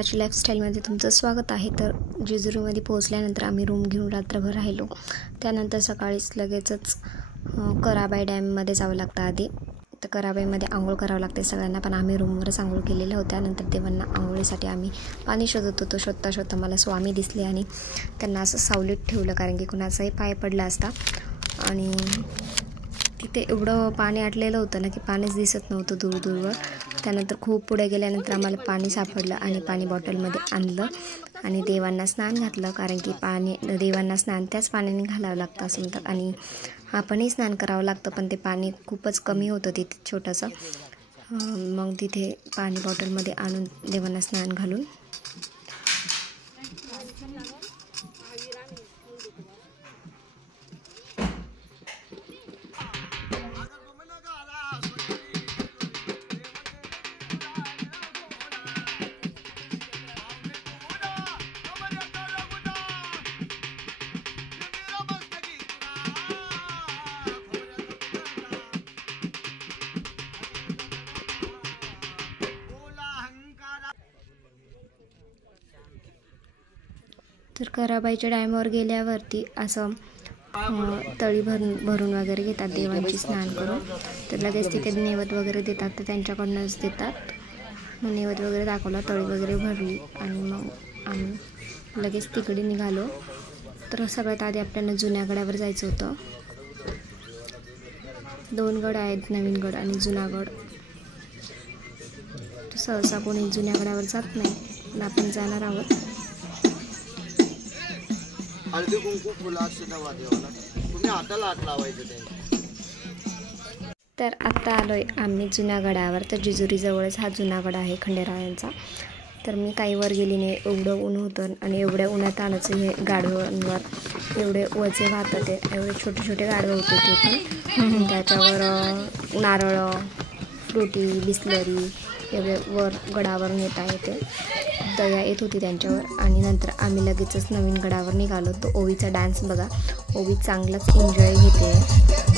प्राची लाईफस्टाईलमध्ये तुमचं स्वागत आहे। तर जेजुरीमध्ये पोहोचल्यानंतर आम्ही रूम घेऊन रात्रभर राहिलो। त्यानंतर सकाळीच लगेचच कराबाई डॅममध्ये जावं लागतं। आधी तर कराबाईमध्ये आंघोळ करावं लागते सगळ्यांना, पण आम्ही रूमवरच आंघोळ केलेलं होत्या। नंतर देवांना आंघोळीसाठी आम्ही पाणी शोधत होतो। शोधता मला स्वामी दिसले आणि त्यांना असं सावलीत ठेवलं, कारण की कुणाचाही पाय पडला असता। आणि तिथे एवढं पाणी आटलेलं होतं ना की पाणीच दिसत नव्हतं दूरवर। त्यानंतर खूप पुढे गेल्यानंतर आम्हाला पाणी सापडलं आणि पाणी बॉटलमध्ये आणलं आणि देवांना स्नान घातलं, कारण की देवांना स्नान त्याच पाण्याने घालावं लागतं असं म्हणतात आणि आपणही स्नान करावं लागतं। पण ते पाणी खूपच कमी होतं तिथे छोटंसं। मग तिथे पाणी बॉटलमध्ये आणून देवांना स्नान घालून तर कराबाईच्या डॅमवर गेल्यावरती असं तळी भरून वगैरे घेतात देवांची स्नान करून। तर लगेच तिथे नैवेद्य वगैरे देतात, तर त्यांच्याकडूनच देतात। मग नैवेद्य वगैरे दाखवला, तळी वगैरे भरली आणि मग आम्ही लगेच तिकडे निघालो। तर सगळ्यात आधी आपल्याला जुन्या गडावर जायचं होतं। 2 गड आहेत, नवीन गड आणि जुना गड। सहसा कोणी जुन्या गडावर जात नाही, पण आपण जाणार आहोत। हळदी कुंकू फुलाचं दवा देवाला, तुम्ही हाताला हात लावायचं ते। तर आता आलोय आम्ही जुन्या गडावर। तर जेजुरी जवळच हा जुना गड आहे खंडेरायांचा। तर मी काही वर गेली नाही, एवढं ऊन होतं आणि एवढ्या उन्हात आणायचं हे गाडवांवर एवढे वजे वाहतात ते, एवढे छोटे गाडवं होते ते पण। त्याच्यावर नारळ, फ्रुटी, बिस्लरी एवढे वर गडावरून येता येते, दया येत होती त्यांच्यावर। आणि नंतर आम्ही लगेचच नवीन गडावर निघालो। तो ओवीचा डान्स बघा, ओवी चांगलाच एन्जॉय घेते।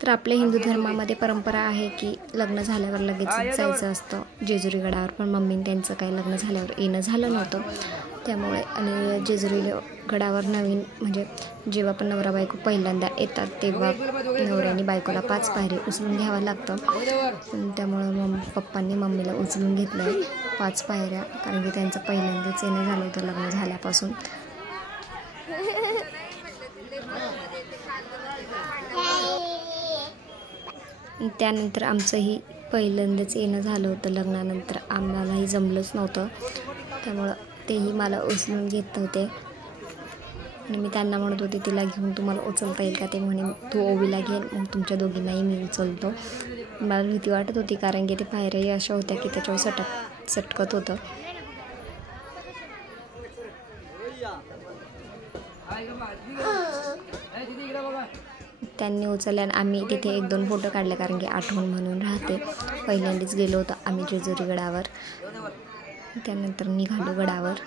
तर आपल्या हिंदू धर्मामध्ये परंपरा आहे की लग्न झाल्यावर लगेच जायचं असतं जेजुरी गडावर, पण मम्मीने त्यांचं काही लग्न झाल्यावर येणं झालं नव्हतं त्यामुळे। आणि जेजुरी गडावर नवीन म्हणजे जेव्हा पण नवरा बायको पहिल्यांदा येतात तेव्हा नवऱ्याने बायकोला 5 पायरी उचलून घ्यावं लागतं। त्यामुळं पप्पांनी मम्मीला उचलून घेतलं 5 पायऱ्या, कारण की त्यांचं पहिल्यांदाच येणं झालं होतं लग्न झाल्यापासून। त्यानंतर आमचंही पहिल्यांदाच येणं झालं होतं लग्नानंतर, आम्हालाही जमलंच नव्हतं, त्यामुळं तेही मला उचलून घेत होते। आणि मी त्यांना म्हणत होते तिला घेऊन तुम्हाला उचलता येईल का? ते म्हणे तू ओवीला घे, मग तुमच्या दोघींनाही मी उचलतो। मला भीती वाटत होती, कारण की ते पायऱ्याही अशा होत्या की त्याच्यावर सटकत होतं। त्यांनी उचलल्याने आम्ही तिथे 1-2 फोटो काढले, कारण की आठवण म्हणून राहते। पहिल्यांदाच गेलो होतो आम्ही जेजुरी गडावर। त्यानंतर निघालो गडावर।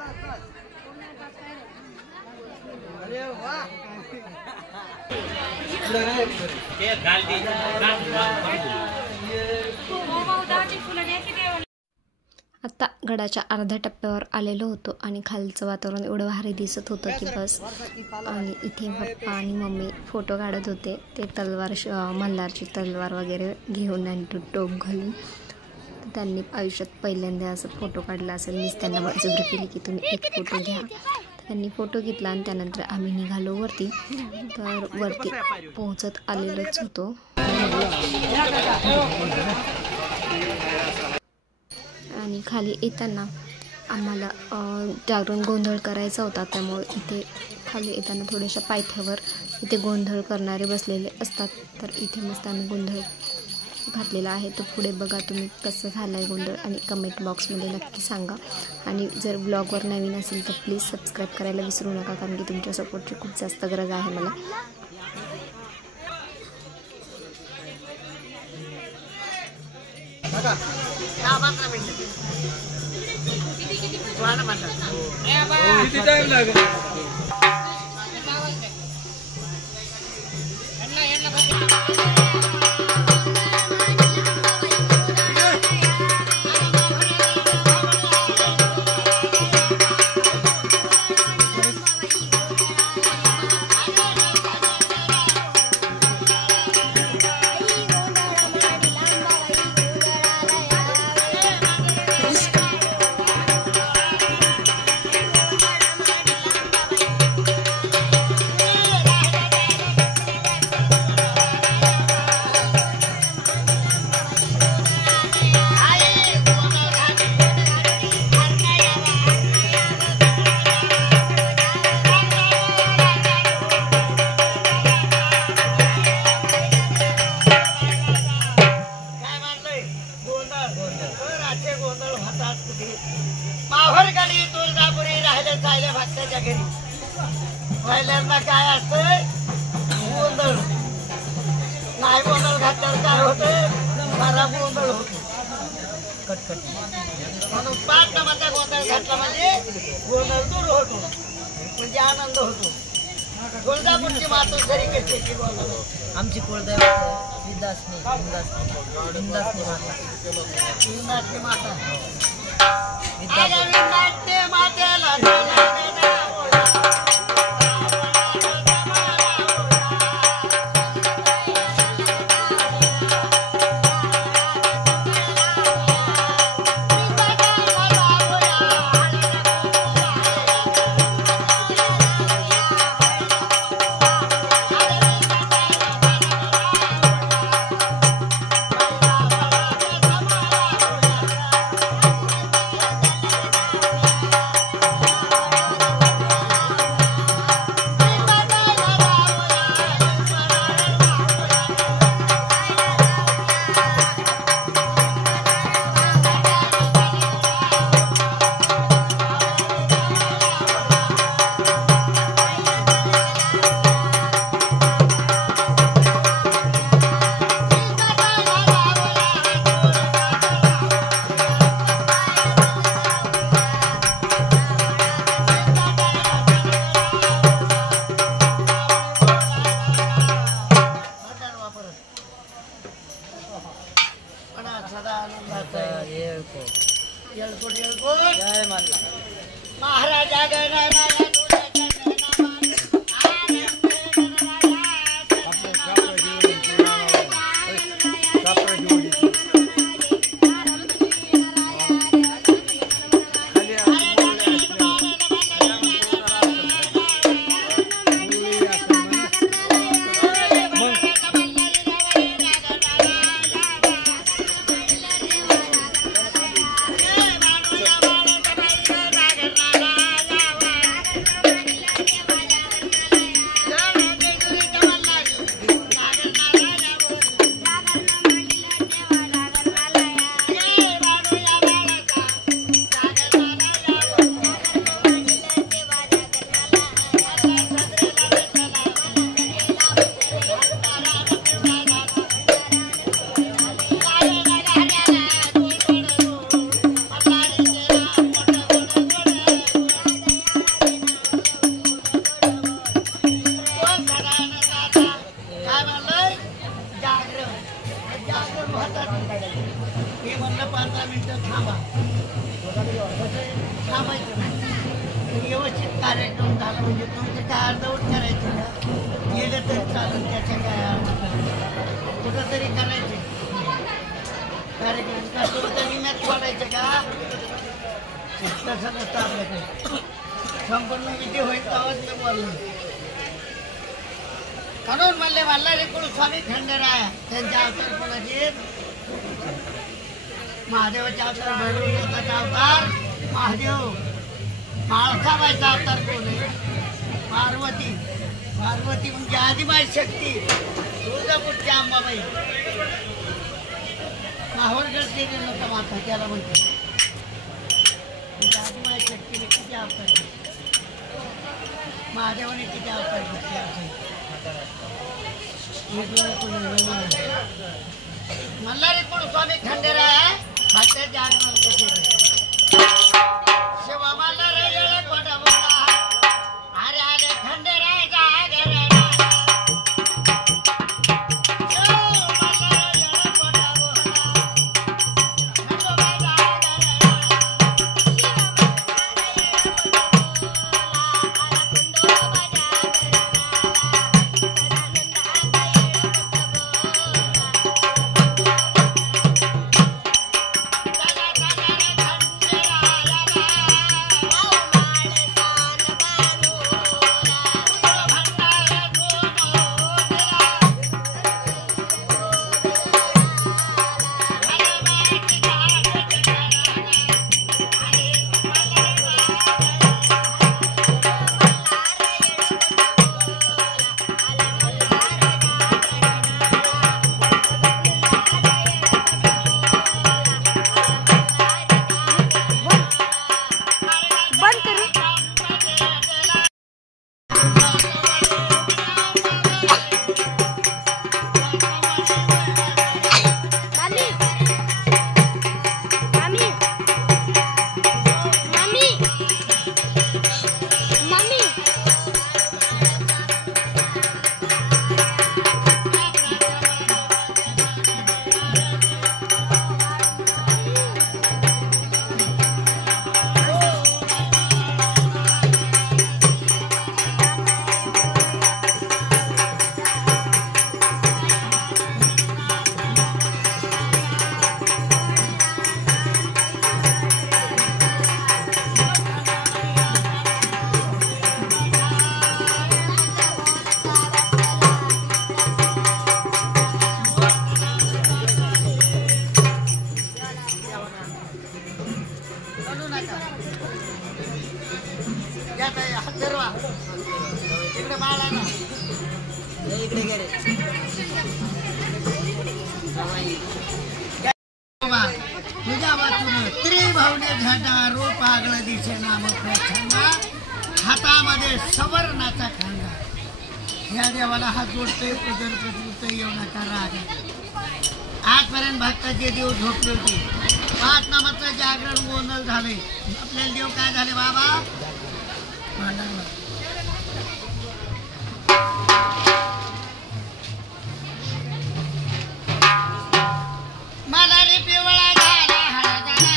आता गडाच्या अर्ध्या टप्प्यावर आलेलो होतो आणि खालचं वातावरण एवढं भारी दिसत होतं की बस। आणि इथे पप्पा आणि मम्मी फोटो काढत होते, ते मल्हारची तलवार वगैरे घेऊन आणि टोप घालून। त्यांनी आयुष्यात पहिल्यांदा असं फोटो काढला असेल। मीच त्यांना बळजबरी केली की तुम्ही एक फोटो घ्या। त्यांनी फोटो घेतला आणि त्यानंतर आम्ही निघालो वरती। तर वरती पोहोचत आलेलोच होतो। आणि खाली येताना आम्हाला जागरण गोंधळ करायचा होता, त्यामुळे इथे खाली येताना थोड्याशा पायथ्यावर इथे गोंधळ करणारे बसलेले असतात. तर इथे मस्त आम्ही गोंधळ घातलेला आहे. तर पुढे बघा तुम्ही कसं झालं आहे गोंधळ आणि कमेंट बॉक्समध्ये नक्की सांगा. आणि जर ब्लॉगवर नवीन असेल तर प्लीज सबस्क्राईब करायला विसरू नका, कारण की तुमच्या सपोर्टची खूप जास्त गरज आहे मला. किती टाइम लागेल? माहूरगडी तुळजापुरी राहिले जायले भक्ताच्या घरी पहिल्यांदा काय असतंय गोंधळ. नाही गोंधळ घातल्यावर काय होतं, सारा गोंधळ होतो. म्हणून 5 नामाचा गोंधळ घातला म्हणजे गोंधळ दूर होतो, म्हणजे आनंद होतो. तुळजापूरची मातोश्री कशी की गोंधळ आमची कुलदैवत विंदासनी माता विंदासनी मातेला महाराजा गणराया हे म्हणलं 15 मिनिटं थांबा, थांबायचं नाही. व्यवस्थित कार्यक्रम झाला म्हणजे तुमचं काय अर्धवट करायचं का, गेलं तरी चालेल, त्याच्या काय अर्थ कुठं तरी करायचे कार्यक्रम. का तुमचं निम्यात सोडायचं का, तसं नसतं आपल्याकडे. संपूर्ण विधी होईल तेव्हाच मी बोललो. म्हणून म्हणले मल्हारी कुलस्वामी खंडेराया त्यांच्या अवतरपणाची महादेवाचे अवतार भैरवनाथाचा अवतार महादेव. माळसाबाईचा अवतार कोण आहे? पार्वती. पार्वती म्हणजे आदिमाय शक्ती. तुळजापूरची अंबाबाई. माहूरगड श्रीरेणुका माता त्याला म्हणते. आदिमाय शक्तीने किती अवतार घेतले, महादेवाने किती अवतार घेतले. मल्हारी कोण स्वामी खंडेराय भक्त जागरण कसे शिवा मल्हार येळ कोट बोला अरे आले खंडेराय जागरण तुझ्या वाचून त्रिभावने झाडा रोप आगळ दिसे नाम प्रचंडा हातामध्ये सवर्णाचा खांदा. या देवाला हात जोडतोय उदर प्रकृत येऊ नका राग. आजपर्यंत भक्ताचे देव झोपले होते. 5 नामाचं जागरण गोंधळ झाले. आपल्याला देव काय झाले बाबा? मला रे पिवळा झाला हळदाला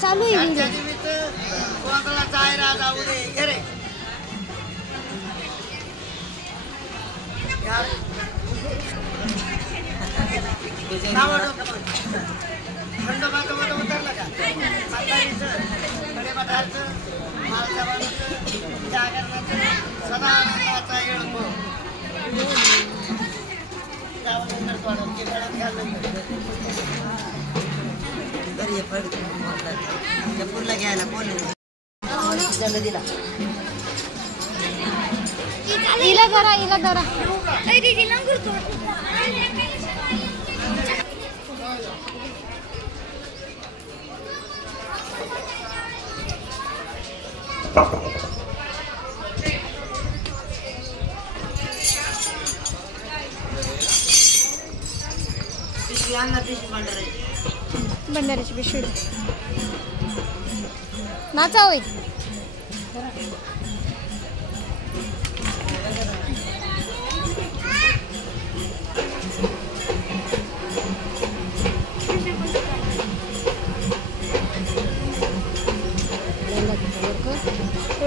चालू आहे. नावा डोकं बघ. थंड माझं मला उतरलं का म्हातारीचं कडेपठारचं मालसाबाचं जागरणाचं सदा आनंदाचा येळपो त्यावर थोडं किराण्यात घालून घरी ये पड पूरला घ्यायला कोण दिला हिला जरा पिशवी आण ना पिशवी भंडाऱ्याची पिशवी नाचा होईल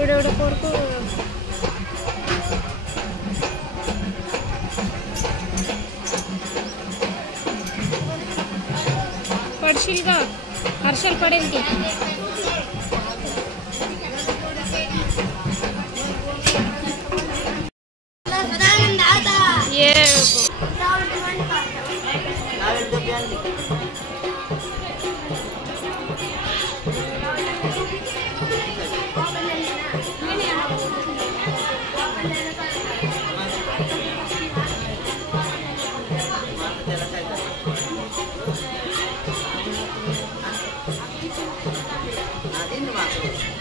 एवढं कोरको पडशील का हर्षल पडेल ती ये दिन